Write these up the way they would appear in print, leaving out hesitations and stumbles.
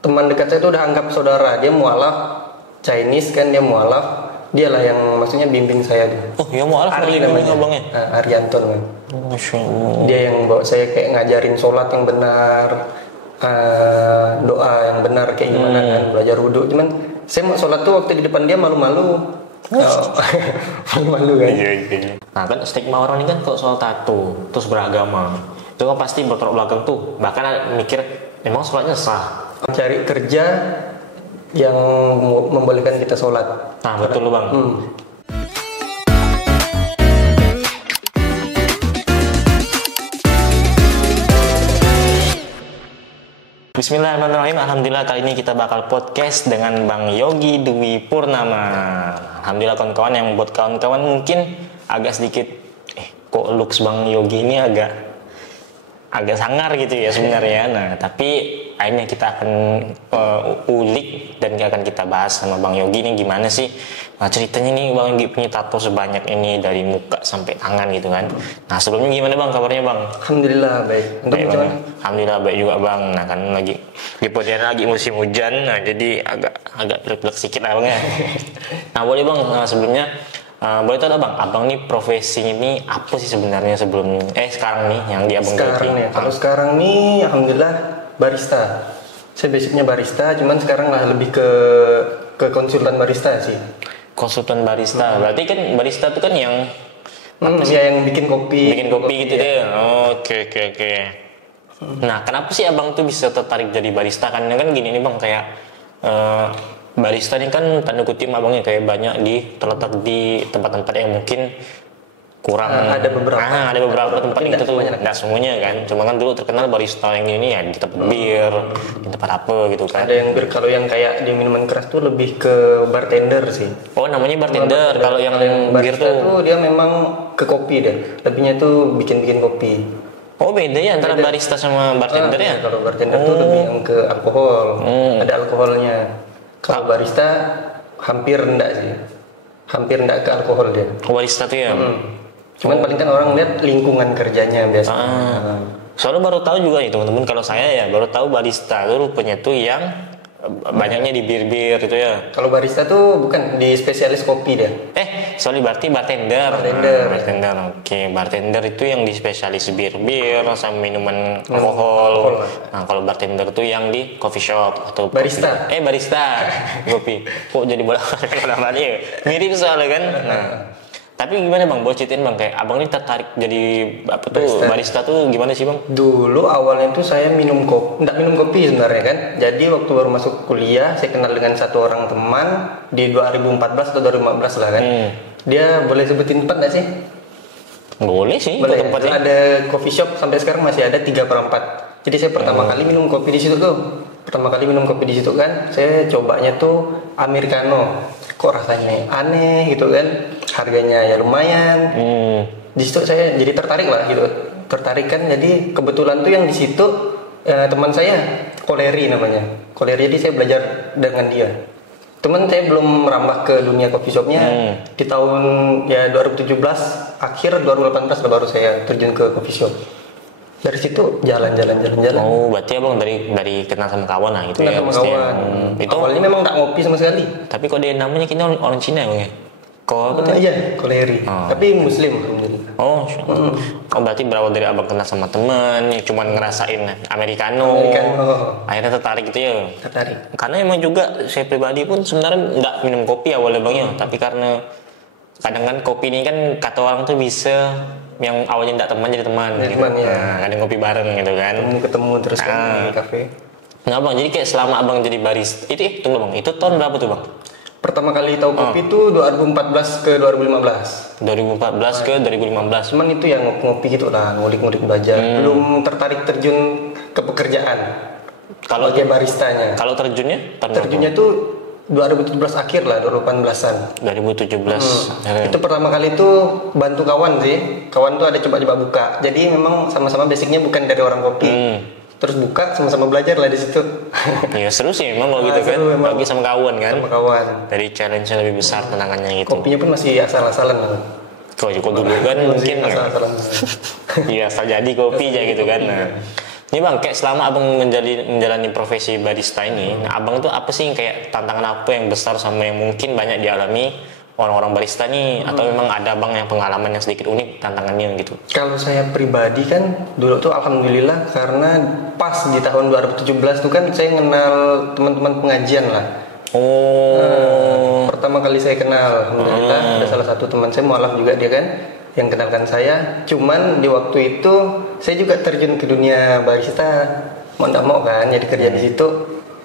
teman dekat saya itu udah anggap saudara. Dia mualaf Chinese kan, dia mualaf. Dialah yang maksudnya bimbing saya. Oh, ya mualaf Ari namanya abangnya. Arianton kan. Masya Allah. Dia yang bawa saya kayak ngajarin sholat yang benar, doa yang benar kayak gimana kan, belajar wudhu. Cuman saya mau sholat tuh waktu di depan dia malu-malu. Malu-malu kan. Iya. Nah kan stigma orang ini kan kalau soal tato terus beragama itu kan pasti bertolak belakang tuh, bahkan mikir emang sholatnya sah. Cari kerja yang membolehkan kita sholat. Nah betul bang. Bismillahirrahmanirrahim. Alhamdulillah kali ini kita bakal podcast dengan Bang Yogi Dwi Purnama. Alhamdulillah kawan-kawan, yang buat kawan-kawan mungkin agak sedikit kok looks Bang Yogi ini agak sangar gitu ya sebenarnya. Nah tapi akhirnya kita akan ulik dan akan kita bahas sama Bang Yogi ini gimana sih ceritanya nih Bang Yogi punya tato sebanyak ini dari muka sampai tangan gitu kan. Nah sebelumnya gimana Bang kabarnya Bang? Alhamdulillah baik. Baik Bang. Alhamdulillah baik juga Bang. Nah kan lagi di Pontianak lagi musim hujan, nah jadi agak relak sedikit lah Bang ya. Nah boleh Bang, sebelumnya boleh tahu Bang, abang nih profesinya ini apa sih sebenarnya sekarang nih yang di abang sekarang nih? Kalau sekarang nih alhamdulillah barista. Saya basicnya barista, cuman sekarang lah lebih ke konsultan barista sih. Konsultan barista, berarti kan barista itu kan yang ya yang bikin kopi gitu deh. Oke. Nah kenapa sih abang tuh bisa tertarik jadi barista? Kan gini nih Bang, kayak barista ini kan tanda kutip abangnya kayak banyak terletak di tempat-tempat yang mungkin kurang. Ada beberapa tempat yang gitu tuh nggak semuanya kan. Cuma kan dulu terkenal barista yang ini ya di tempat bir, di tempat apa gitu kan. Ada yang bir, kalau yang kayak di minuman keras tuh lebih ke bartender sih. Oh namanya bartender. Kalau yang bir tuh dia memang ke kopi deh. Lebihnya tuh bikin kopi. Oh beda ya antara barista sama bartender ya? Kalau bartender tuh lebih yang ke alkohol. Ada alkoholnya. Kalau barista hampir enggak sih. Hampir enggak ke alkohol dia. Oh barista tuh ya? Cuman paling kan orang lihat lingkungan kerjanya biasanya. Soalnya baru tahu juga nih teman-teman, kalau saya ya baru tahu barista itu rupanya tuh yang banyaknya di bir-bir itu ya. Kalau barista tuh bukan di spesialis kopi deh. Sorry berarti bartender. Bartender. Oke, bartender itu yang di spesialis bir-bir sama minuman alkohol. Nah, kalau bartender tuh yang di coffee shop atau barista. Barista. Kopi. Kok jadi bolak-balik ya? Mirip soalnya kan. Nah, tapi gimana Bang, boleh ceritain Bang, kayak abang ini tertarik jadi barista tuh gimana sih Bang? Dulu awalnya tuh saya enggak minum kopi sebenarnya kan. Jadi waktu baru masuk kuliah saya kenal dengan satu orang teman di 2014 atau 2015 lah kan. Dia boleh sebutin tempat nggak sih? Boleh sih. Boleh. Ada coffee shop sampai sekarang masih ada 3/4. Jadi saya pertama kali minum kopi di situ tuh. Kan. Saya cobanya tuh americano. Kok rasanya aneh gitu kan. Harganya ya lumayan. Di situ saya jadi tertarik lah gitu. Jadi kebetulan tuh yang di situ teman saya Koleri namanya. Jadi saya belajar dengan dia. Teman saya belum merambah ke dunia coffee shopnya. Di tahun 2017 akhir 2018 baru saya terjun ke coffee shop. Dari situ jalan. Oh, berarti abang dari kenal sama kawan lah gitu ya. Kenal sama kawan. Itu awalnya memang tak ngopi sama sekali. Tapi kok dia namanya kita orang Cina Bang ya? Iya, Koleri. Tapi Muslim alhamdulillah. Oh, berarti berawal dari abang kenal sama teman yang cuma ngerasain americano. Akhirnya tertarik gitu ya? Tertarik. Karena emang juga saya pribadi pun sebenarnya nggak minum kopi awalnya Bang ya. Tapi karena kadang kan kopi ini kan kata orang tuh bisa yang awalnya nggak teman jadi teman gitu. Ya. Nah, kadang ngopi bareng gitu kan. Ketemu terus kan di kafe. Nah Bang, jadi kayak selama abang jadi barista tunggu Bang, itu tahun berapa tuh Bang? Pertama kali tahu kopi itu 2014 ke 2015. 2014 ke 2015. Cuman itu yang ngopi gitu lah, ngulik-ngulik belajar. Belum tertarik terjun ke pekerjaan. Kalau dia baristanya. Kalau terjunnya? Terjunnya tuh 2017 akhir lah, 2018-an. 2017. Itu pertama kali tuh bantu kawan sih. Kawan tuh ada coba-coba buka. Jadi memang sama-sama basicnya bukan dari orang kopi. Terus buka sama-sama belajar lah di situ. Ya seru sih memang kalau gitu kan. Bagi sama kawan kan. Sama kawan. Dari challenge yang lebih besar tantangannya gitu. Kopinya pun masih asal-asalan lah. Kok dulu kan mungkin asal-asalan. Iya, asal jadi kopi aja gitu kan. Nah, Ini bang, kayak selama abang menjalani profesi barista ini, nah abang tuh apa sih yang kayak tantangan apa yang besar sama yang mungkin banyak dialami orang-orang barista nih, atau memang ada bang yang pengalaman yang sedikit unik tantangannya gitu? Kalau saya pribadi kan dulu tuh alhamdulillah karena pas di tahun 2017 tuh kan saya kenal teman-teman pengajian lah. Pertama kali saya kenal, alhamdulillah ada salah satu teman saya mualaf juga dia kan yang kenalkan saya. Cuman di waktu itu saya juga terjun ke dunia barista, mau nggak mau kan jadi kerja di situ.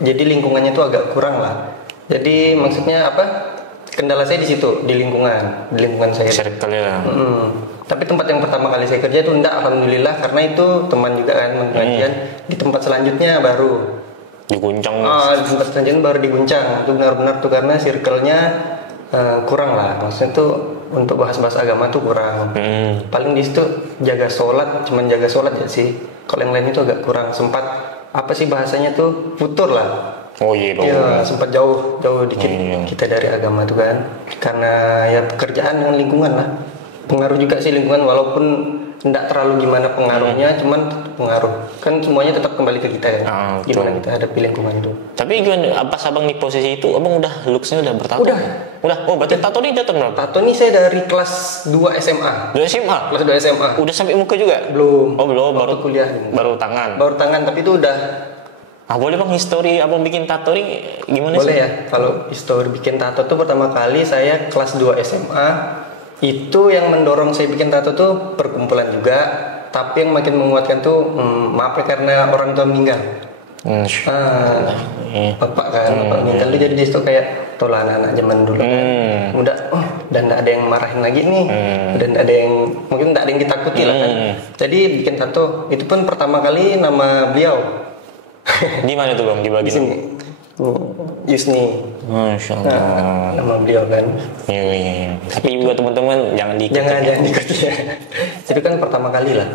Jadi lingkungannya tuh agak kurang lah. Jadi maksudnya apa? Kendala saya di situ, di lingkungan saya. Circle ya. Tapi tempat yang pertama kali saya kerja itu enggak, alhamdulillah, karena itu teman juga kan pengajian. Di tempat selanjutnya baru Diguncang. di tempat selanjutnya baru diguncang. Itu benar-benar tuh karena circle-nya kurang lah. Maksudnya tuh untuk bahas-bahas agama tuh kurang. Paling di situ jaga sholat, cuman jaga sholat ya sih. Kalau yang lain itu agak kurang. Sempat apa sih bahasanya tuh futur lah. Oh iya dong. Iya, sempat jauh dikit kita dari agama tuh kan. Karena ya pekerjaan dengan lingkungan lah. Pengaruh juga sih lingkungan, walaupun tidak terlalu gimana pengaruhnya, cuman pengaruh. Kan semuanya tetap kembali ke kita kan. Gimana kita hadapi lingkungan itu. Tapi gimana, pas abang di posisi itu, abang udah looks-nya udah bertato? Udah. Oh berarti tato ini datang berapa? Tato ini saya dari kelas 2 SMA. 2 SMA? Kelas 2 SMA. Udah sampai muka juga? Belum. Oh belum, Waktu kuliah. Baru tangan? Baru tangan, tapi itu udah. Boleh bang, histori abang bikin tato ini gimana boleh sih? Boleh ya, kalau histori bikin tato tuh pertama kali saya kelas 2 SMA. Itu yang mendorong saya bikin tato tuh perkumpulan juga. Tapi yang makin menguatkan tuh, maaf ya karena orang tua meninggal. Bapak meninggal tuh jadi di situ kayak tolah anak-anak zaman dulu kan. Udah nggak ada yang marahin lagi nih. Udah nggak ada yang, mungkin nggak ada yang ditakuti lah kan. Jadi bikin tato, itu pun pertama kali nama beliau. Di mana tuh bang, di bagian sini? Yusni. Masya Allah. Nama beliau kan. Iya. Tapi buat teman-teman jangan diikuti. Jangan diikuti ya. Jadi kan pertama kali lah,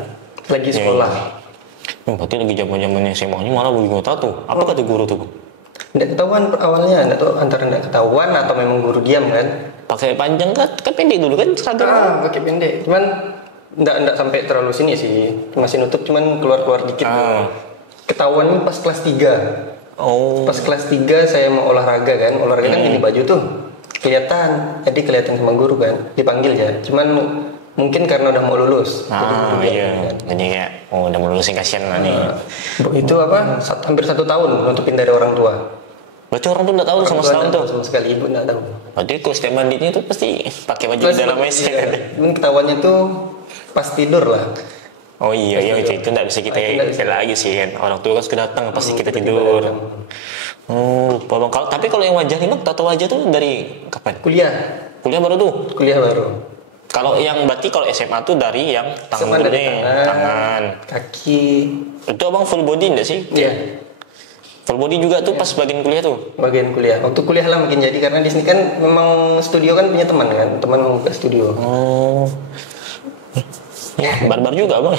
lagi sekolah. Berarti lagi zaman-zamannya SMA-nya malah bikin tato. Apa kata guru tuh? Nggak ketahuan awalnya, nggak tahu antara nggak ketahuan atau memang guru diam kan. Pakai panjang kan pendek dulu kan seragam. Pakai pendek. Cuman nggak sampai terlalu sini sih. Masih nutup, cuman keluar dikit. Ketahuan pas kelas 3. Pas kelas 3 saya mau olahraga kan. Olahraga kan ganti baju tuh. Kelihatan. Jadi kelihatan sama guru kan. Dipanggil ya. Cuman mungkin karena udah mau lulus. Iya. Jadi ya, udah mau lulus kasihan lah nih. Itu apa? Hampir 1 tahun nutupin dari orang tua. Berarti orang tuh nggak tahu sama setahun tuh? Sama sekali, ibu nggak tahu. Berarti kalau setiap mandinya tuh pasti pakai baju di dalam WC. Cuman ketahuannya tuh pas tidur lah. Oh iya, itu nggak bisa kita lagi sih kan. Orang tua kan sudah datang pasti kita tidur. Lupa bang. Tapi kalau yang wajah nih bang, tato wajah tuh dari kapan? Kuliah baru tuh? Kuliah baru. Kalau yang berarti kalau SMA tuh dari yang tangan dulu nih, tangan, kaki. Itu abang full body enggak sih? Iya. Full body juga tuh pas bagian kuliah tuh? Bagian kuliah. Waktu kuliah lah makin jadi karena di sini kan memang studio kan punya teman kan, teman mau ke studio. Barbar juga bang.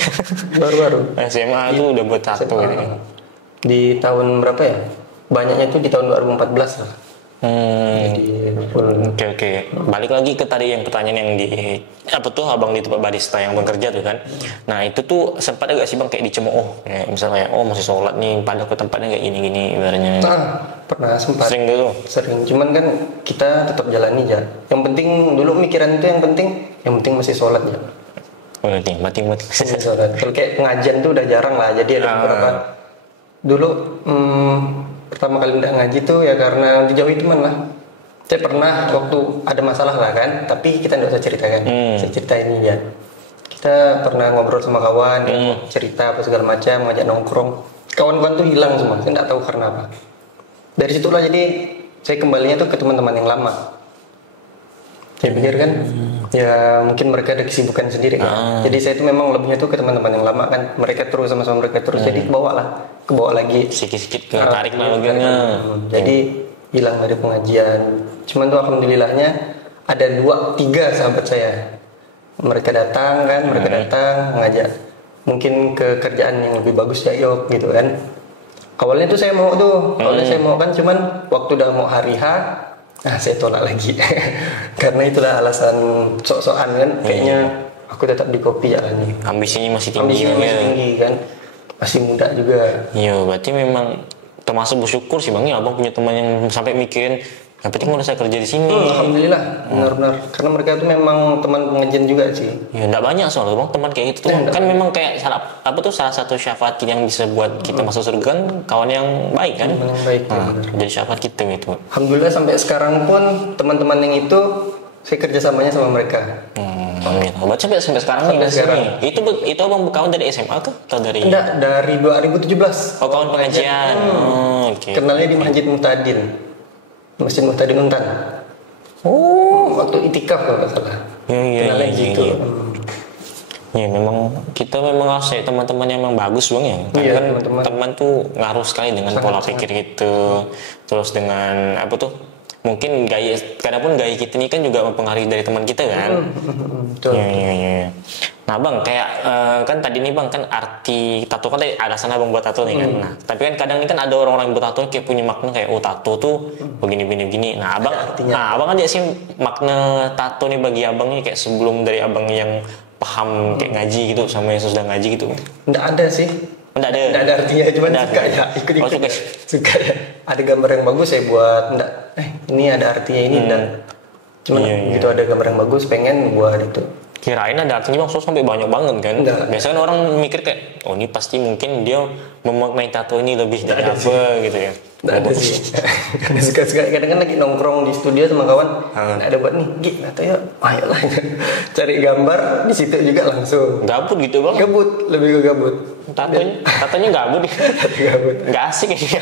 Baru-baru. SMA tuh udah buat tato gitu. Di tahun berapa ya? Banyaknya tuh di tahun 2014 lah. Jadi Oke. Balik lagi ke tadi yang pertanyaan yang di apa tuh abang di tempat barista yang bekerja tuh kan. Nah itu tuh sempat agak sih bang kayak dicemooh. Misalnya masih sholat nih, padahal ke tempatnya kayak gini-gini ibaratnya. Pernah sempat. Sering gitu. Sering. Cuman kan kita tetap jalani aja. Yang penting dulu mikiran itu yang penting masih sholat ya. Mati. Kalau kayak pengajian tuh udah jarang lah. Jadi ada beberapa. Dulu pertama kali nggak ngaji tuh ya karena dijauhi teman lah. Saya pernah waktu ada masalah lah kan, tapi kita nggak usah ceritakan. Saya cerita ini ya. Kita pernah ngobrol sama kawan, cerita apa segala macam, ngajak nongkrong. Kawan-kawan tuh hilang semua. Saya nggak tahu karena apa. Dari situlah jadi saya kembalinya tuh ke teman-teman yang lama. Saya pikir kan, ya mungkin mereka ada kesibukan sendiri kan. Jadi saya itu memang lebihnya tuh ke teman-teman yang lama kan. Mereka terus sama mereka terus, jadi kebawa lagi. Sedikit tarik lah bagiannya. Jadi hilang dari pengajian. Cuman tuh alhamdulillahnya ada 2-3 sahabat saya. Mereka datang ngajak. Mungkin ke kerjaan yang lebih bagus ya yuk gitu kan. Awalnya tuh saya mau kan, cuman waktu udah mau hari H, saya tolak lagi. Karena itulah alasan sok-sokan kan, kayaknya aku tetap di kopi jalannya. Ambisinya masih tinggi kan. masih muda juga. Iya, berarti memang termasuk bersyukur sih bang ya abang punya teman yang sampai mikirin yang penting udah saya kerja di sini. Alhamdulillah, benar-benar. Karena mereka itu memang teman pengajian juga sih. Ya enggak banyak soalnya bang teman kayak gitu tuh. Kan memang kayak salah satu syafaat yang bisa buat kita masuk surga kan kawan yang baik kan. Teman yang baik. Jadi syafaat kita gitu. Alhamdulillah sampai sekarang pun teman-teman yang itu saya kerjasamanya sama mereka. Amin. Berarti sampai sekarang nih. Itu abang berkawan dari SMA tuh atau dari? Enggak, dari 2017. Oh, kawan pengajian. Oke. Kenalnya di Masjid Muhtadin. Masjid Muhtadin Untan. Waktu itikaf kalau nggak salah. Kenalnya gitu. Ya memang kita memang harus cari teman-teman yang memang bagus bang ya. Karena kan teman tuh ngaruh sekali dengan pola pikir gitu. Terus dengan apa tuh? Mungkin gaya, kadang gaya kita ini kan juga mempengaruhi dari teman kita kan. Betul. Iya. Nah bang, kayak kan tadi nih bang kan arti tato kan tadi alasan abang buat tato nih kan. Nah tapi kan kadang ini kan ada orang-orang yang buat tato kayak punya makna kayak tato tuh begini. Nah abang kan dia sih makna tato nih bagi abang nih kayak sebelum dari abang yang paham kayak ngaji gitu sama yang sudah ngaji gitu. Nggak ada sih. Nggak ada artinya, cuma suka ya ikut-ikut. Suka ya. Ada gambar yang bagus saya buat. Ini ada artinya ini dan cuman gitu ada gambar yang bagus pengen buat itu. Kirain ada artinya bang, sampai banyak banget kan. Biasanya orang mikir kayak, oh ini pasti mungkin dia memaknai tato ini lebih dari apa gitu ya. Nggak ada sih. Karena suka-suka kadang kan lagi nongkrong di studio sama kawan. Nggak ada buat nih, gig atau ya, ayolah cari gambar di situ juga langsung. Gabut gitu bang? Gabut, lebih ke gabut. Tatonya gabut. Gabut. Nggak asik ya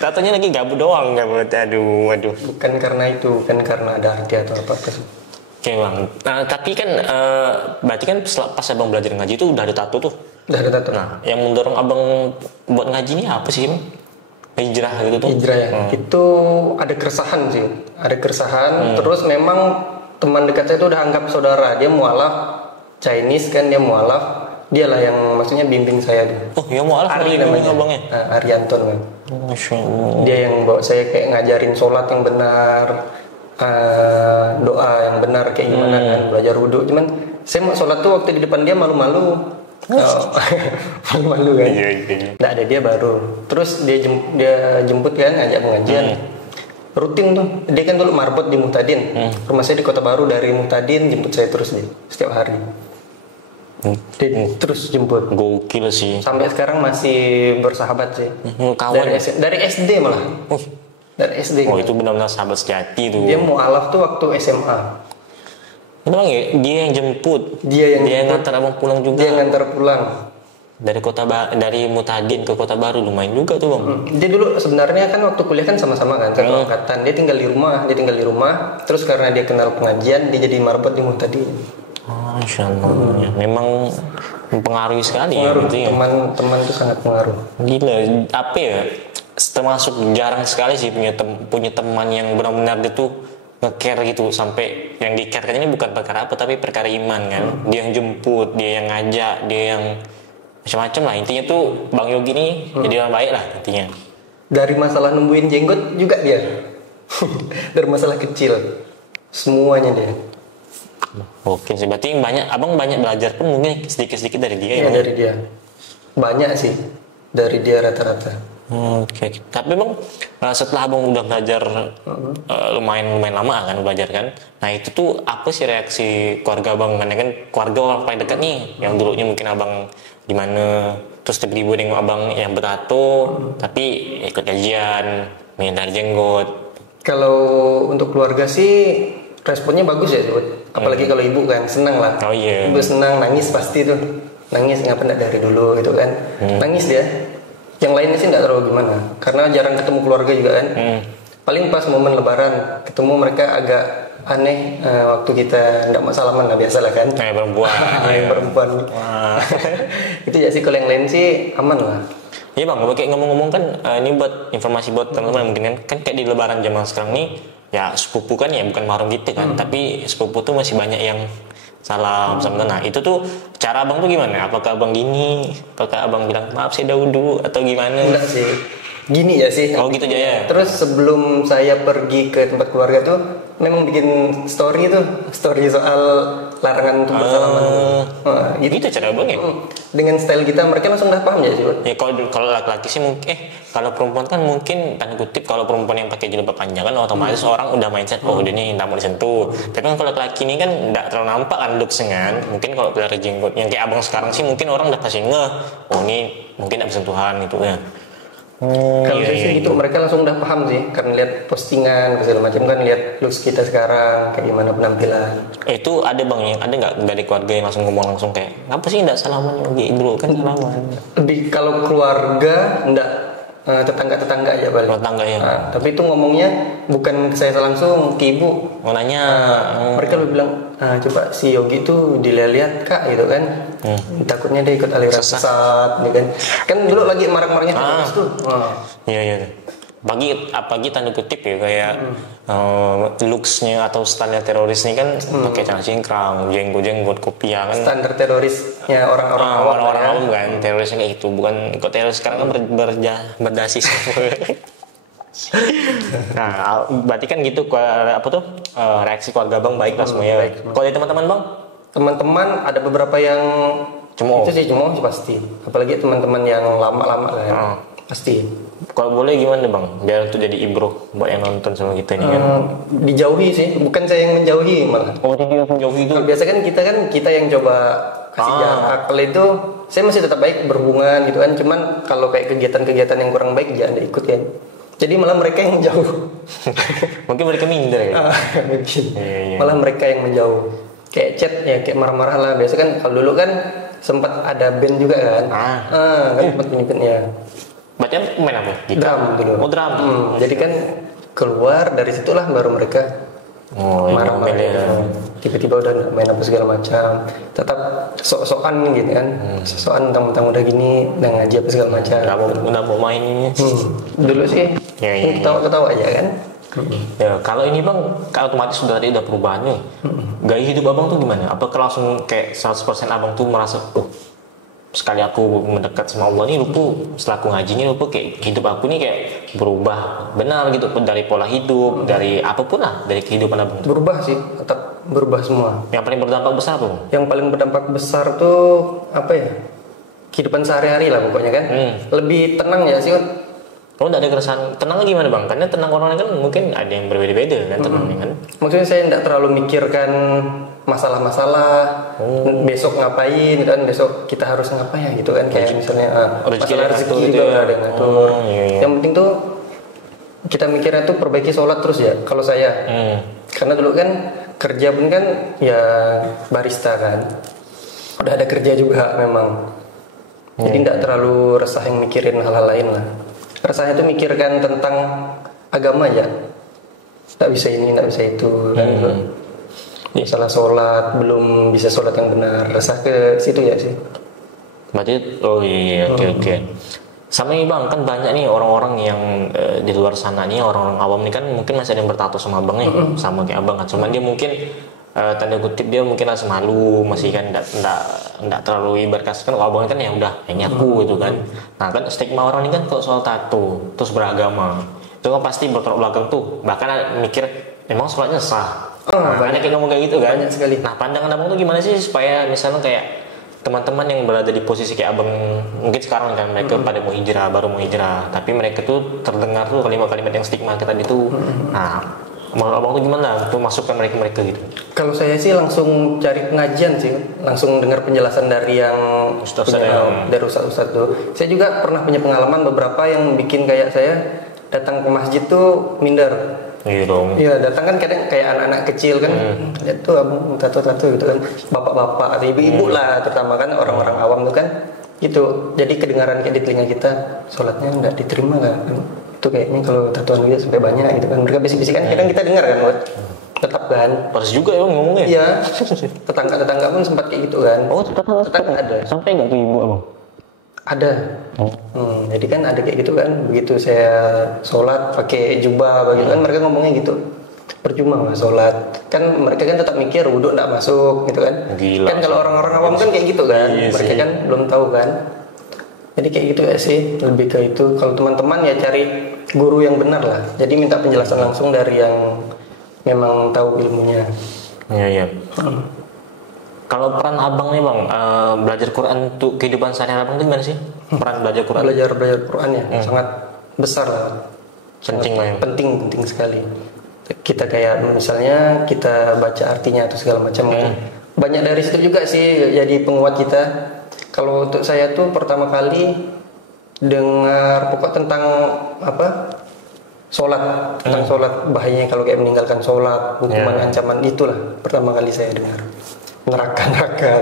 tatonya lagi gabut doang, gabut. Aduh. Bukan karena itu, bukan karena ada arti atau apa-apa sih. Oke bang, nah, tapi kan berarti kan pas abang belajar ngaji itu udah ada tato tuh? Udah ada tato. Nah, yang mendorong abang buat ngaji ini apa sih bang? Hijrah gitu tuh? Hijrah ya, itu ada keresahan sih. Ada keresahan, terus memang teman dekat saya itu udah anggap saudara. Dia mualaf Chinese kan, dia mualaf. Dialah yang maksudnya bimbing saya tuh. Oh ya mualaf Ari namanya abangnya? Arianton kan. Masya Allah. Dia yang bawa saya kayak ngajarin sholat yang benar. Doa yang benar kayak gimana kan, belajar wudhu. Cuman saya mau sholat tuh waktu di depan dia malu-malu. Malu-malu kan. Iya. Nggak ada dia baru. Terus dia jemput kan, ngajak pengajian. Rutin tuh. Dia kan dulu marbot di Muhtadin. Rumah saya di Kota Baru, dari Muhtadin jemput saya terus dia setiap hari. Dia terus jemput. Gokil sih. Sampai sekarang masih bersahabat sih. Kawan. Dari SD malah. Dari SD. Oh itu benar-benar sahabat sejati tuh. Dia mualaf tuh waktu SMA. Itu bang ya, dia yang jemput. Dia yang ngantar abang pulang juga. Dia yang ngantar pulang. Dari Muhtadin ke Kota Baru lumayan juga tuh bang. Dia dulu sebenarnya kan waktu kuliah kan sama-sama kan satu angkatan. Dia tinggal di rumah. Terus karena dia kenal pengajian, dia jadi marbot di Muhtadin. Masya Allah. Memang mempengaruhi sekali. Pengaruh. Ya, Teman-teman itu sangat pengaruh. Gila. Apa ya? Termasuk jarang sekali sih punya teman yang benar-benar dia tuh nge-care gitu, sampai yang di-care ini bukan perkara apa tapi perkara iman kan. Dia yang jemput, dia yang ngajak, dia yang macam-macam lah. Intinya tuh Bang Yogi ini jadi orang baik lah intinya. Dari masalah nembuin jenggot juga dia. Dari masalah kecil semuanya dia. Oke sih, berarti abang banyak belajar pun mungkin sedikit-sedikit dari dia ya? Dari dia banyak sih, dari dia rata-rata. Oke. Tapi bang, setelah abang udah belajar lumayan lama kan belajar kan. Nah itu tuh apa sih reaksi keluarga abang? Karena kan keluarga orang paling dekat nih, yang dulunya mungkin abang di mana, terus tiba-tiba dengan abang yang bertato, tapi ikut kajian, menghindar jenggot. Kalau untuk keluarga sih responnya bagus ya, apalagi kalau ibu kan senang lah. Oh iya. Ibu senang, nangis pasti tuh, nangis ngapa enggak dari dulu gitu kan, nangis dia. Yang lainnya sih nggak terlalu gimana, karena jarang ketemu keluarga juga kan. Paling pas momen lebaran ketemu mereka agak aneh, waktu kita nggak mau salaman lah, biasa lah kan. Perempuan. Perempuan. Itu ya sih. Kalau yang lain sih aman lah. Iya bang, kayak ngomong-ngomong kan, ini buat informasi buat teman-teman mungkin kan kayak di lebaran zaman sekarang nih, ya sepupu kan ya bukan mahram gitu kan, tapi sepupu tuh masih banyak yang salam sama. Nah itu tuh cara abang tuh gimana? Apakah abang gini? Apakah abang bilang maaf saya dah wudhu atau gimana? Enggak sih. Gini ya sih. Oh gitu aja ya. Terus sebelum saya pergi ke tempat keluarga tuh memang bikin story soal larangan untuk bersalaman. Gitu cara abang ya? Dengan style kita mereka langsung udah paham ya sih. Ya kalau laki-laki sih mungkin kalau perempuan kan mungkin tanda kutip kalau perempuan yang pakai jilbab panjang kan otomatis orang udah mindset udah nih nggak mau disentuh. Tapi kan kalau laki ini kan nggak terlalu nampak kan looks kan. Mungkin kalau pelihara jenggot yang kayak abang sekarang sih mungkin orang udah pasti ngeh. Oh ini mungkin nggak bersentuhan gitu ya. Kalau saya sih gitu mereka langsung udah paham sih karena lihat postingan segala macam kan lihat looks kita sekarang kayak gimana penampilan. Itu ada bang yang ada nggak dari keluarga yang langsung ngomong langsung kayak ngapa sih nggak salaman bro kan salaman. Lebih kalau keluarga ndak tetangga aja balik. Tetangga ya. Tapi itu ngomongnya bukan ke saya langsung ke ibu. Mau nanya. Mereka lebih bilang coba si Yogi tuh dilihat kak gitu kan. Takutnya dia ikut aliran sesat gitu kan. Kan dulu lagi marak-maraknya teroris tuh. Iya. Apalagi tanda kutip ya kayak looksnya atau standar teroris ini kan pakai celana cingkrang, jenggot kopiah kan. Standar terorisnya orang-orang awam. Orang-orang awam kan terorisnya kayak itu bukan kok teroris sekarang kan berdasi. Nah, berarti kan gitu reaksi keluarga bang baik lah semuanya. Kalau dari teman-teman bang? Teman-teman ada beberapa yang cemooh. Itu sih cemooh pasti. Apalagi teman-teman yang lama-lama kan. Pasti. Kalau boleh gimana bang? Biar itu jadi ibroh buat yang nonton sama kita ini kan. Dijauhi sih, bukan saya yang menjauhi malah. Oh jadi menjauhi itu. Biasa kan kita yang coba kasih jarak. Kalau itu saya masih tetap baik berhubungan gitu kan. Cuman kalau kayak kegiatan-kegiatan yang kurang baik jangan ikut kan. Jadi malah mereka yang menjauh. Mungkin mereka minder ya. Mungkin. Malah mereka yang menjauh. Kayak chat ya kayak marah-marah lah. Biasa kan kalau dulu kan sempat ada band juga kan. Kan sempat punya. Bacaan main apa? Drum dulu. Oh drum. Jadi kan keluar dari situlah baru mereka marah-marah ya. Tiba-tiba udah main apa segala macam. Tetap sok-sokan gitu kan. Sok-sokan tentang udah gini, udah ngaji apa segala macam. Udah mau main ini. Dulu sih ketawa-ketawa aja kan. Ya kalau ini bang, kalau otomatis sudah tadi udah perubahan nih. Gaya hidup abang tuh gimana? Apakah langsung kayak 100% abang tuh merasa sekali aku mendekat sama Allah nih setelah aku ngaji nih kayak hidup aku nih kayak berubah benar gitu dari pola hidup dari apapun lah dari kehidupan abang berubah sih tetap berubah semua. Yang paling berdampak besar apa? Yang paling berdampak besar tuh apa ya, kehidupan sehari-hari lah pokoknya kan. Lebih tenang ya sih. Kalau nggak ada keresahan tenang gimana bang? Karena tenang orang kan mungkin ada yang berbeda-beda kan tenangnya kan. Maksudnya saya nggak terlalu mikirkan masalah-masalah besok ngapain kan, besok kita harus ngapain gitu kan, kayak misalnya masalah rezeki juga ada yang ngatur. Yang penting tuh kita mikirnya tuh perbaiki sholat terus ya kalau saya. Karena dulu kan kerja pun kan ya barista kan, udah ada kerja juga memang. Jadi nggak terlalu resah yang mikirin hal-hal lain lah. Resahnya tuh mikirkan tentang agama aja, nggak bisa ini nggak bisa itu kan. Masalah sholat, belum bisa sholat yang benar, resah ke situ ya sih. Berarti oke. Sama nih bang, kan banyak nih orang-orang yang di luar sana nih, orang-orang awam nih kan mungkin masih ada yang bertato sama abang nih, sama kayak abang kan. Cuman dia mungkin tanda kutip dia mungkin rasa malu, masih kan enggak terlalu ibaratkan kalau abang kan ya udah yang aku gitu kan. Nah kan stigma orang ini kan kalau soal tato terus beragama itu kan pasti bertolak belakang tuh, bahkan mikir emang sholatnya sah. Banyak yang ngomong kayak gitu kan. Banyak sekali. Nah pandangan abang tuh gimana sih supaya misalnya kayak teman-teman yang berada di posisi kayak abang mungkin sekarang kan mereka pada baru mau hijrah, tapi mereka tuh terdengar tuh kalimat-kalimat yang stigma kita itu. Nah menurut abang tuh gimana tuh masukkan mereka gitu? Kalau saya sih langsung cari pengajian sih, langsung dengar penjelasan dari yang dari ustadz tuh. Saya juga pernah punya pengalaman beberapa yang bikin kayak saya datang ke masjid tuh minder. Iya, datang kan kadang kayak anak-anak kecil kan, lihat tuh abang tato gitu kan, bapak-bapak atau ibu-ibu lah, terutama kan orang-orang awam tuh kan, gitu. Jadi kedengaran kayak di telinga kita, sholatnya nggak diterima kan, itu kayaknya kalau tatoan dia sampai banyak gitu kan, mereka bisik-bisik kan, kadang kita dengar kan, tetap kan. Harus juga ya ngomongnya. Iya, tetangga pun sempat kayak gitu kan. Oh, tetangga ada. Sampai nggak tuh ibu abang? Ada. Jadi kan ada kayak gitu kan, begitu saya sholat pakai jubah begitu kan mereka ngomongnya gitu, percuma nggak sholat kan, mereka kan tetap mikir wudhu nggak masuk gitu kan. Gila, kan kalau orang-orang awam kan kayak gitu kan, mereka kan belum tahu kan. Jadi kayak gitu ya sih, lebih ke itu. Kalau teman-teman ya cari guru yang benar lah. Jadi minta penjelasan langsung dari yang memang tahu ilmunya. Iya. Kalau peran abang nih bang, belajar Quran untuk kehidupan sehari-hari abang itu gimana sih? Peran belajar Quran? Belajar Quran ya sangat besar lah. Penting lah ya. Penting sekali. Kita kayak misalnya kita baca artinya atau segala macam. Banyak dari situ juga sih jadi penguat kita. Kalau untuk saya tuh pertama kali dengar pokok tentang sholat, tentang sholat, bahayanya kalau kayak meninggalkan sholat, hukuman ancaman, itulah pertama kali saya dengar. Neraka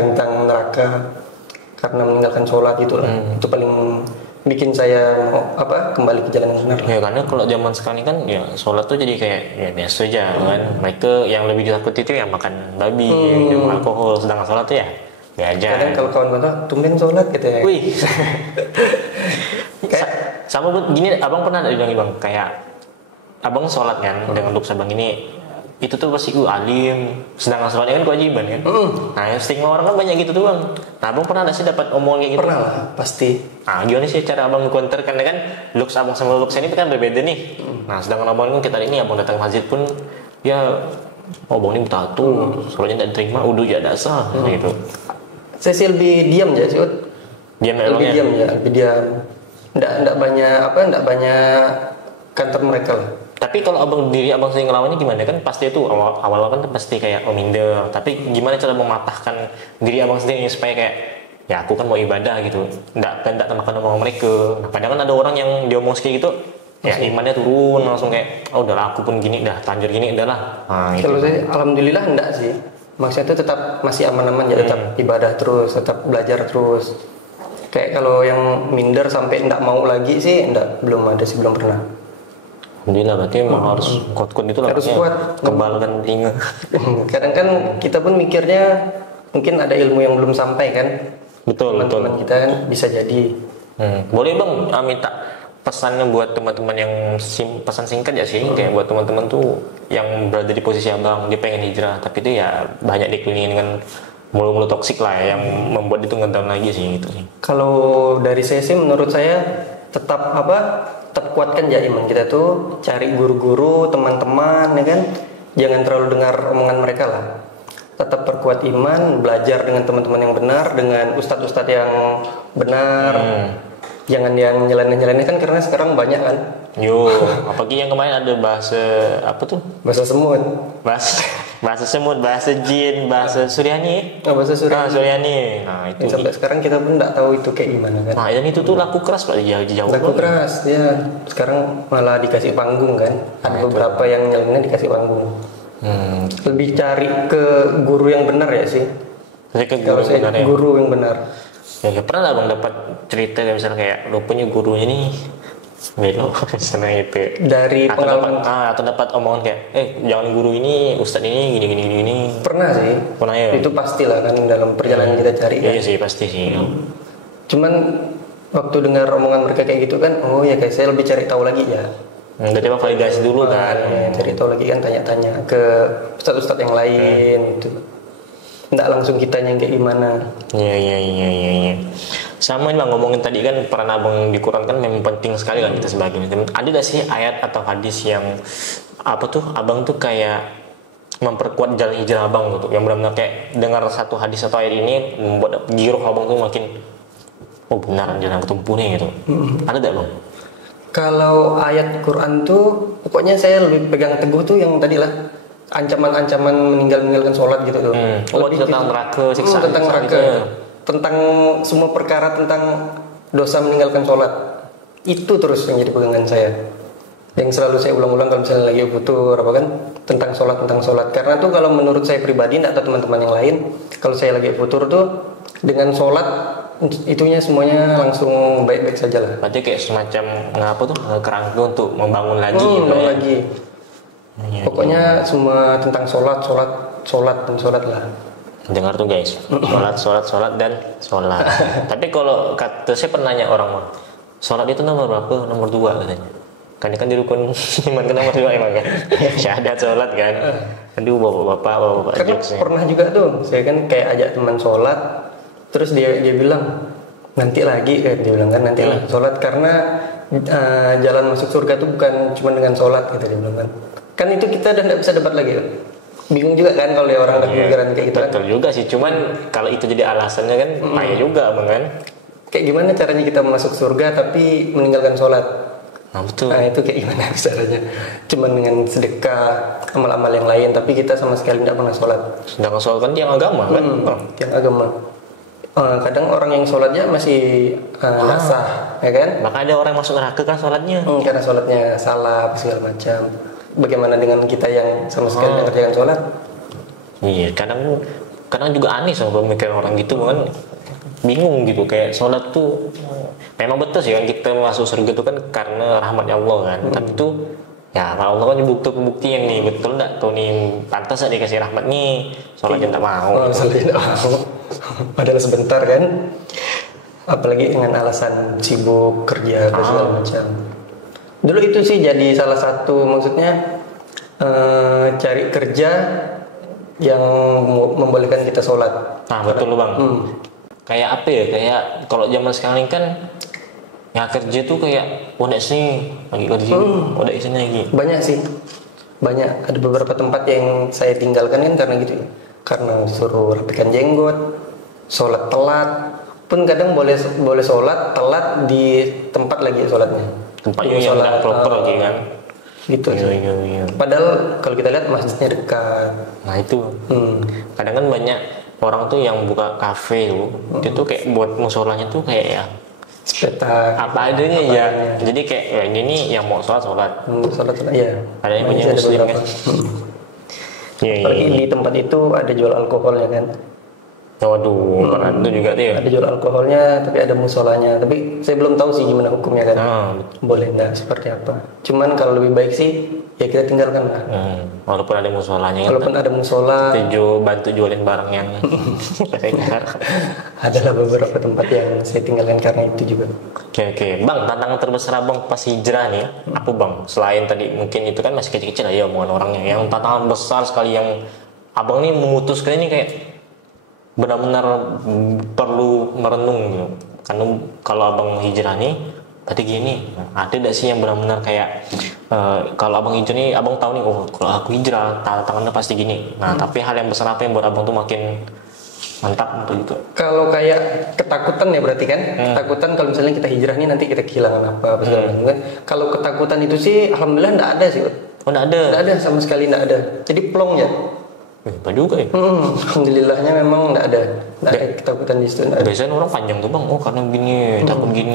tentang neraka karena meninggalkan sholat, itulah itu paling bikin saya mau kembali ke jalan yang benar. Ya karena kalau zaman sekarang kan ya sholat tuh jadi kayak ya biasa aja kan. Mereka yang lebih ditakuti itu ya makan babi, minum alkohol, sedangkan sholat tuh ya aja. Kadang kalau kawan kata tumben sholat gitu ya. Wih. Sama gini, abang pernah ada bilang bang kayak abang sholat kan dengan looks abang ini, itu tuh pasti alim, sedangkan sholatnya kan kewajiban kan. Nah yang stigma orang kan banyak gitu tuh bang. Nah abang pernah ada sih dapat omongan kayak gitu? Pernah lah, pasti. Nah gimana sih cara abang counter, karena kan looks abang sama looks ini kan berbeda nih. Nah sedangkan abang kan kita ini abang datang masjid pun ya abang ini bertatu, sholatnya tidak diterima, udah ya dasar gitu. Saya sih lebih diam ya sih, lebih diam ya, lebih diam. Nggak banyak kantor mereka lah. Tapi kalau abang sering ngelawannya gimana kan? Pasti itu awal kan pasti kayak minder. Tapi gimana cara mematahkan diri abang sendiri supaya kayak ya aku kan mau ibadah gitu, nggak tambahkan omongan mereka. Nah, kadang kan ada orang yang diomong kayak gitu, ya imannya turun langsung kayak udahlah aku pun gini dah, lanjut gini udahlah. Nah, kalau saya alhamdulillah enggak sih. Maksudnya itu tetap masih aman-aman ya, tetap ibadah terus, tetap belajar terus. Kayak kalau yang minder sampai enggak mau lagi sih belum ada sih, belum pernah. Alhamdulillah, berarti memang harus kuat-kuat itu lah. Harus kuat. Kebalkan telinga. Kadang kan kita pun mikirnya mungkin ada ilmu yang belum sampai kan. Betul. Teman-teman kita kan bisa jadi. Boleh bang minta pesannya buat teman-teman yang pesan singkat ya sih, kayak buat teman-teman tuh yang berada di posisi abang, dia pengen hijrah tapi itu ya banyak dikelilingi dengan mulu-mulu toksik lah yang membuat itu ngedown lagi sih gitu sih. Kalau dari saya sih menurut saya tetap kuatkan ya iman kita tuh, cari guru-guru, teman-teman ya kan, jangan terlalu dengar omongan mereka lah. Tetap perkuat iman, belajar dengan teman-teman yang benar, dengan ustadz-ustadz yang benar. Jangan yang nyeleneh-nyeleneh kan, karena sekarang banyak kan. Apalagi yang kemarin ada bahasa apa tuh? Bahasa semut. Bahasa semut, bahasa jin, bahasa Suryani. Bahasa Suryani. Nah, itu. Sampai sekarang kita pun nggak tahu itu kayak gimana kan. Nah, dan itu tuh laku keras Pak di Jawa. Laku keras, ya. Sekarang malah dikasih panggung kan. Ada beberapa yang nyeleneh dikasih panggung. Lebih cari ke guru yang benar ya sih. Kalau saya guru yang benar. Ya pernah lah bang dapat cerita misalnya kayak rupanya gurunya nih belok misalnya itu dari pengalaman atau dapat omongan kayak jangan guru ini ustadz ini gini. Pernah sih, ya itu pastilah kan dalam perjalanan kita cari kan. Iya sih pasti sih. Cuman waktu dengar omongan mereka kayak gitu kan, ya kayak saya lebih cari tahu lagi ya. Jadi bang validasi dulu kan. Cari tahu lagi kan, tanya-tanya ke ustadz yang lain gitu. Nggak langsung kitanya yang kayak gimana. Iya. Sama nih bang, ngomongin tadi kan peran abang di Quran kan memang penting sekali kan kita sebagai muslim. Ada gak sih ayat atau hadis yang abang tuh kayak memperkuat jalan hijrah abang gitu, yang benar-benar kayak dengar satu hadis atau ayat ini membuat giroh abang tuh makin benar jalan ketempuh nih gitu. Ada gak bang? Kalau ayat Quran tuh pokoknya saya lebih pegang teguh tuh yang tadi lah, ancaman-ancaman meninggalkan sholat gitu tuh. Tentang neraka, siksa. Tentang neraka. Gitu. Tentang semua perkara tentang dosa meninggalkan sholat. Itu terus yang jadi pegangan saya. Yang selalu saya ulang-ulang kalau misalnya lagi futur tentang sholat. Karena tuh kalau menurut saya pribadi, tidak ada teman-teman yang lain, kalau saya lagi futur tuh dengan sholat itunya semuanya langsung baik-baik saja lah. Berarti kayak semacam kerangka untuk membangun lagi. Membangun lagi. Pokoknya semua tentang sholat lah. Dengar tuh guys, sholat dan sholat. Tapi kalau kata saya pernah nanya orang, sholat itu nomor berapa? Nomor 2 katanya. Kan di rukun iman kan nomor 2 emang kan. Syahadat sholat kan. Aduh bapak-bapak. Karena pernah juga tuh, saya kan kayak ajak teman sholat, terus dia bilang, nanti lagi dia bilang kan nanti lah sholat karena jalan masuk surga itu bukan cuma dengan sholat gitu dia bilang kan itu kita udah nggak bisa debat lagi kan. Bingung juga kan kalau orang ada pemikiran kayak gitu kan. Betul juga sih, cuman kalau itu jadi alasannya kan payah juga bang kan. Kayak gimana caranya kita masuk surga tapi meninggalkan sholat? Nah betul. Nah itu kayak gimana caranya? Cuman dengan sedekah, amal-amal yang lain, tapi kita sama sekali tidak pernah sholat. Sedangkan sholat kan yang agama kan? Yang agama. Kadang orang yang sholatnya masih nggak sah, ya kan? Maka ada orang yang masuk neraka kan sholatnya. Karena sholatnya salah, segala macam. Bagaimana dengan kita yang sama sekali tidak kerjakan sholat? Iya, kadang juga aneh sama pemikiran orang gitu kan. Bingung gitu, kayak sholat tuh memang betul sih kan kita masuk surga itu kan karena rahmatnya Allah kan. Tapi tuh ya Allah kan bukti yang nih betul enggak tuh nih pantas gak dikasih rahmat nih sholatnya tidak mau. Sholatnya tidak mau. Padahal sebentar kan. Apalagi dengan alasan sibuk kerja dan segala macam. Dulu itu sih jadi salah satu maksudnya cari kerja yang membolehkan kita sholat. Nah betul bang. Kayak apa ya? Kayak kalau zaman sekarang kan ya kerja tuh kayak udah sini lagi kerja, udah sini lagi. Banyak sih, banyak. Ada beberapa tempat yang saya tinggalkan kan karena gitu ya. Karena suruh rapikan jenggot, sholat telat. Pun kadang boleh sholat telat di tempat lagi sholatnya. Tempatnya yang nggak proper lagi kan. Gitu sih. Iya. Padahal kalau kita lihat masjidnya dekat. Nah itu. Kadang kan banyak orang tuh yang buka kafe tuh, dia tuh kayak buat musolanya tuh kayak ya sepeta apa adanya ya. Jadi kayak ya ini nih yang mau sholat. Sholat ya. Ada yang punya muslim kan. Apalagi di tempat itu ada jual alkoholnya kan. Waduh, karena itu juga tuh ya. Ada jual alkoholnya, tapi ada musolanya. Tapi saya belum tahu sih gimana hukumnya kan. Boleh nggak seperti apa. Cuman kalau lebih baik sih, ya kita tinggalkan lah. Walaupun ada musolanya. Walaupun ada musola. Bantu jualin barang yang Adalah beberapa tempat yang saya tinggalkan karena itu juga. Oke. Bang, tantangan terbesar abang pas hijrah nih, apa bang? Selain tadi mungkin itu kan masih kecil-kecil lah ya omongan orangnya. Yang tantangan besar sekali yang abang nih memutuskan ini kayak benar-benar perlu merenung gitu. Karena kalau abang hijrah nih tadi gini, ada tidak sih yang benar-benar kayak kalau abang hijrah nih abang tahu nih kalau aku hijrah tantangannya pasti gini. Nah tapi hal yang besar apa yang buat abang tuh makin mantap gitu? Kalau kayak ketakutan ya berarti kan, ketakutan kalau misalnya kita hijrah nih nanti kita kehilangan apa segala macam kan. Kalau ketakutan itu sih alhamdulillah enggak ada sih. Enggak ada. Enggak ada sama sekali, enggak ada. Jadi plong ya. Apa juga ya? Alhamdulillahnya memang enggak ada ketakutan di situ. Biasanya orang panjang tuh bang, karena gini, takut gini.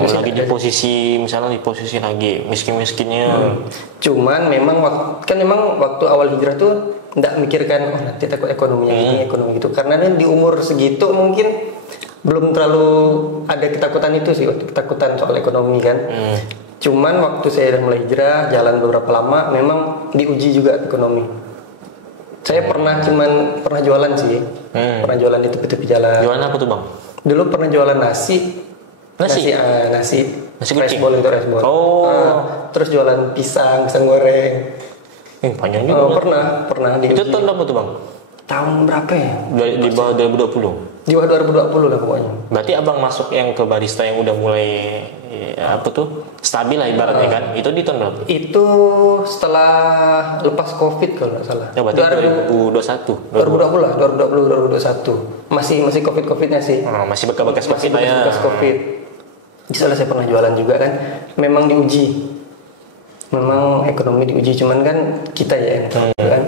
Lagi di posisi, misalnya di posisi lagi miskin-miskinnya. Cuman memang waktu awal hijrah tuh enggak mikirkan nanti takut ekonominya gini, ekonomi gitu. Karena di umur segitu mungkin belum terlalu ada ketakutan itu sih, ketakutan soal ekonomi kan. Cuman waktu saya udah mulai hijrah, jalan beberapa lama, memang diuji juga ekonomi. Saya pernah jualan sih, pernah jualan di tepi-tepi jalan. Jualan apa tuh bang? Dulu pernah jualan nasi rice bowl itu rice bowl. Terus jualan pisang goreng. Panjang juga. Pernah. Itu tahun berapa tuh bang? Tahun berapa ya? Di bawah 2020. Di bawah 2020 lah pokoknya. Berarti abang masuk yang ke barista yang udah mulai stabil lah ibaratnya kan? Itu di tahun berapa? Itu setelah lepas COVID kalau nggak salah. Ya berarti 2021. 2020 lah, 2021. Masih COVID-nya sih. Masih bekas COVID lah ya. Bekas COVID. Di sana saya pernah jualan juga kan. Memang diuji. Memang ekonomi diuji, cuman kan kita ya kan.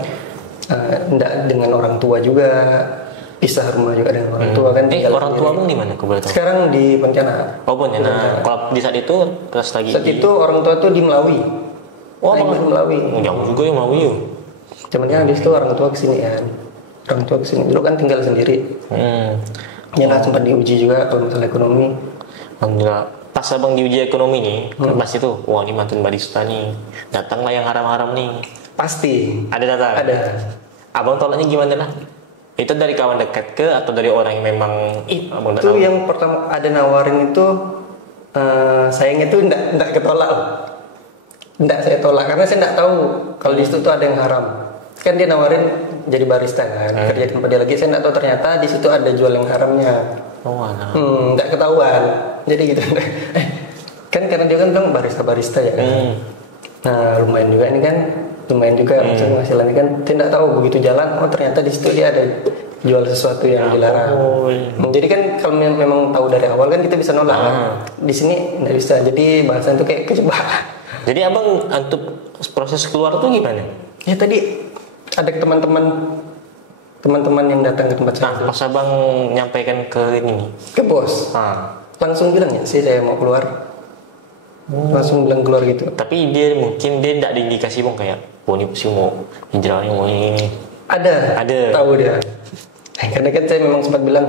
Enggak dengan orang tua juga. Pisah rumah juga dengan orang tua kan. Orang tua bang di mana kebetulan? Sekarang di Pontianak. Pontianak. Kalau di saat itu pas lagi. Saat itu orang tua tuh di Melawi. Bang di Melawi. Jauh juga ya Melawi ya. Cuman kan habis itu orang tua kesini kan. Orang tua kesini. Dulu kan tinggal sendiri. Ya lah sempat diuji juga kalau masalah ekonomi. Alhamdulillah. Pas abang diuji ekonomi nih, pas itu, wah ini mantan barista nih, datanglah yang haram-haram nih. Pasti. Ada datang. Ada. Abang tolaknya gimana lah? Itu dari kawan dekat ke atau dari orang yang memang itu yang pertama ada nawarin itu sayangnya itu enggak ketolak. Enggak saya tolak karena saya enggak tahu kalau di situ tuh ada yang haram. kan dia nawarin jadi barista kan, kerja di tempat dia lagi. Saya nggak tahu ternyata di situ ada jual yang haramnya. Oh, alah. Nggak ketahuan. Jadi gitu. Kan karena dia kan bilang barista ya kan. Nah lumayan juga ini kan, lumayan juga penghasilannya kan. Tidak tahu begitu jalan, oh ternyata di situ dia ada jual sesuatu yang dilarang. Jadi kan kalau memang tahu dari awal kan kita bisa nolak. Di sini nggak bisa. Jadi bahasan itu kayak kejebak. Jadi abang untuk proses keluar tuh gimana? Ya tadi ada teman-teman yang datang ke tempat saya. Pas abang nyampaikan ke ini, Ke bos. Langsung bilang ya sih saya mau keluar. Langsung bilang keluar gitu. Tapi dia mungkin dia tidak diindikasi bang kayak, oh ini pasti mau hijrah, mau ini. Ada. Tahu dia. Karena kan saya memang sempat bilang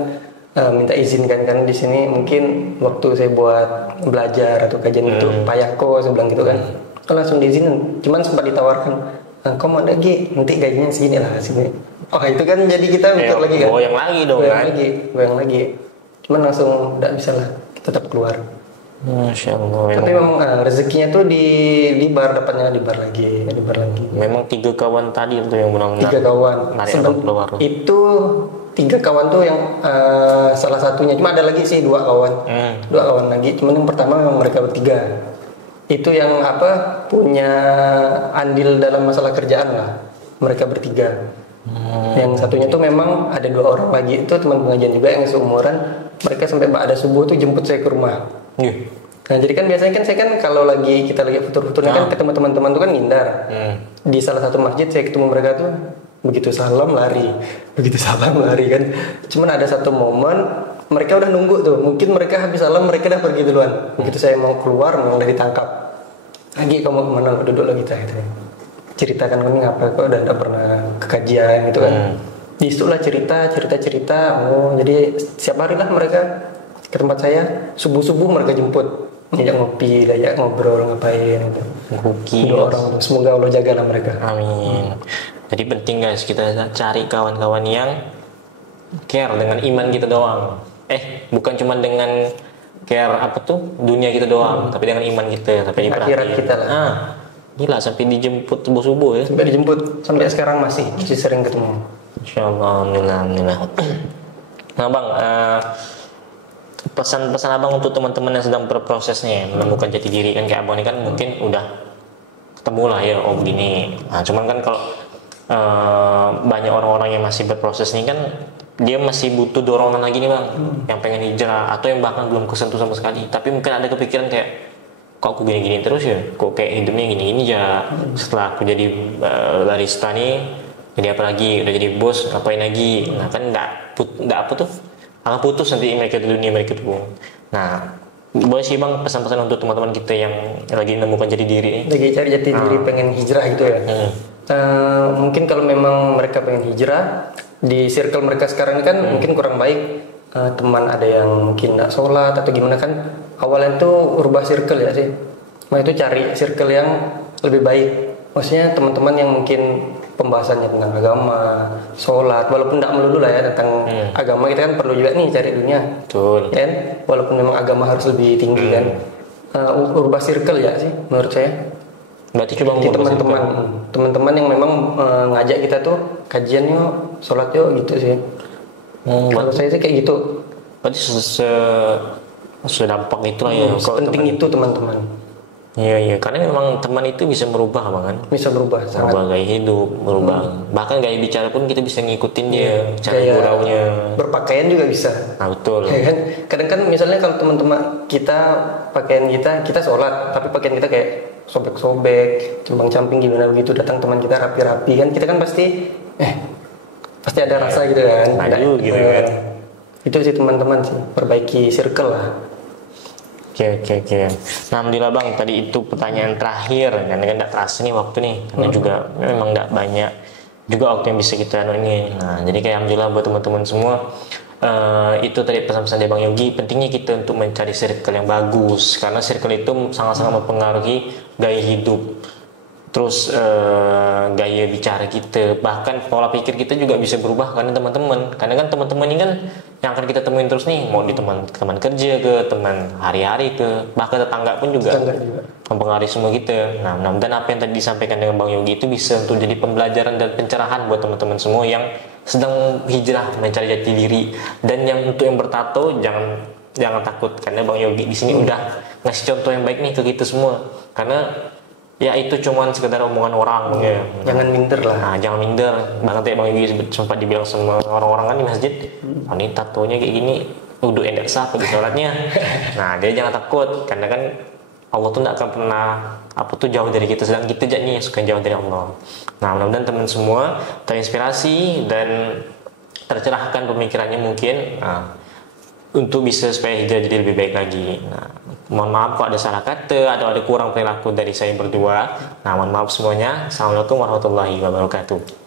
minta izin kan karena di sini mungkin waktu saya buat belajar atau kajian itu payahko saya bilang gitu kan. Kan langsung diizinin. Cuman sempat ditawarkan, kau mau lagi nanti gajinya segini lah sini. Oh itu kan jadi kita mikir lagi kan. Goyang lagi dong kan. Goyang lagi. Cuman langsung tidak bisa lah, tetap keluar. Masya Allah. Tapi memang rezekinya tuh di bar, dapatnya di bar lagi. Memang 3 kawan tadi itu yang benar-benar 3 kawan. keluar. Itu 3 kawan tuh yang salah satunya, cuma ada lagi sih 2 kawan. 2 kawan lagi. Cuman yang pertama memang mereka bertiga. Itu yang punya andil dalam masalah kerjaan lah. Mereka bertiga. Yang satunya tuh memang ada 2 orang lagi itu teman pengajian juga yang seumuran. Mereka sampai ba'da subuh tuh jemput saya ke rumah. Nah jadi kan biasanya kan saya kan kalau kita lagi futur-futurnya kan ketemu teman-teman tuh kan ngindar. Di salah satu masjid saya ketemu mereka tuh begitu salam lari kan. Cuman ada satu momen mereka udah nunggu tuh, mungkin mereka habis salam mereka udah pergi duluan. Begitu saya mau keluar memang udah ditangkap. Lagi kamu kemana? Duduk lagi kita gitu. Ceritakan kami ngapa kok udah pernah ke kajian gitu kan. Di situ lah cerita. Oh jadi setiap hari lah mereka ke tempat saya, subuh mereka jemput, ngajak ngopi, ngajak ngobrol, ngapain gitu. Gokil. 2 orang tuh, semoga Allah jagalah mereka. Amin. Jadi penting guys, kita cari kawan-kawan yang care dengan iman kita doang. Bukan cuma dengan care dunia kita doang, tapi dengan iman kita, sampai diperhatiin. Akhirat kita lah. Gila, sampai dijemput subuh ya. Sampai dijemput, sampai sekarang masih sering ketemu. Insyaallah, alhamdulillah. Nah bang, pesan-pesan abang untuk teman-teman yang sedang berprosesnya menemukan jati diri kan, kayak abang ini kan mungkin udah ketemu lah ya, oh begini. Nah cuman kan kalau banyak orang-orang yang masih berproses nih kan, dia masih butuh dorongan lagi nih bang, yang pengen hijrah atau yang bahkan belum kesentuh sama sekali, tapi mungkin ada kepikiran kayak, kok aku gini-gini terus ya, kok kayak hidupnya gini-gini ya. Setelah aku jadi barista nih, jadi apa lagi, udah jadi bos ngapain lagi. Nah kan akan putus nanti mereka di dunia mereka tuh. Nah boleh sih bang pesan-pesan untuk teman-teman kita yang lagi menemukan jati diri, lagi cari jati diri, pengen hijrah gitu ya. Mungkin kalau memang mereka pengen hijrah, di circle mereka sekarang kan mungkin kurang baik. Teman ada yang mungkin nggak sholat atau gimana kan, awalnya tuh rubah circle ya sih. Nah itu cari circle yang lebih baik. Maksudnya teman-teman yang mungkin pembahasannya tentang agama, sholat, walaupun tidak melulu lah ya tentang agama, kita kan perlu juga nih cari dunia. Betul. Kan? Walaupun memang agama harus lebih tinggi kan. Rubah circle ya sih menurut saya. Berarti coba teman-teman yang memang ngajak kita tuh kajian yuk, sholat yuk gitu sih. Kalau saya sih kayak gitu. Berarti sedampak itu lah ya. Penting itu teman-teman. Iya, karena memang teman itu bisa merubah bang kan. Bisa berubah, merubah gaya hidup, bahkan gaya bicara pun kita bisa ngikutin dia, cara guraunya. Berpakaian juga bisa. Nah betul. Ya kan? Kadang kan misalnya kalau teman-teman kita pakaian kita sholat, tapi pakaian kita kayak sobek-sobek, cembang-camping gimana begitu, datang teman kita rapi-rapi kan, kita kan pasti ada rasa gitu kan. Aduh gitu kan. Itu sih teman-teman sih, perbaiki circle lah. Oke. Nah, alhamdulillah bang, tadi itu pertanyaan terakhir, karena kan tidak terasa nih waktu nih, karena juga memang tidak banyak juga waktu yang bisa kita ini. Nah, jadi kayak alhamdulillah buat teman-teman semua, itu tadi pesan-pesan dari Bang Yogi, pentingnya kita untuk mencari circle yang bagus, karena circle itu sangat-sangat mempengaruhi gaya hidup, terus gaya bicara kita, bahkan pola pikir kita juga bisa berubah karena teman-teman. Karena kan teman-teman ini kan yang akan kita temuin terus nih, mau di teman kerja ke, teman hari-hari ke, bahkan tetangga pun juga mempengaruhi semua kita. Nah, mudah-mudahan apa yang tadi disampaikan dengan Bang Yogi itu bisa untuk jadi pembelajaran dan pencerahan buat teman-teman semua yang sedang hijrah mencari jati diri. Dan yang untuk yang bertato jangan takut, karena Bang Yogi di sini udah ngasih contoh yang baik nih ke kita semua. Karena ya itu cuman sekedar omongan orang ya. Jangan minder lah. Nah, jangan minder. Bahkan tadi Bang Yogi sempat dibilang sama orang-orang kan di masjid, "Oh, ini tatonya kayak gini, udah enggak sah pergi sholatnya." Nah, dia jangan takut, karena kan Allah tuh tidak akan pernah jauh dari kita, sedang kita nih suka jauh dari Allah. Nah, mudah-mudahan teman semua terinspirasi dan tercerahkan pemikirannya mungkin. Untuk bisa supaya hijrah jadi lebih baik lagi. Nah, mohon maaf kalau ada salah kata, ada kurang perilaku dari saya berdua. Nah, mohon maaf semuanya. Assalamualaikum warahmatullahi wabarakatuh.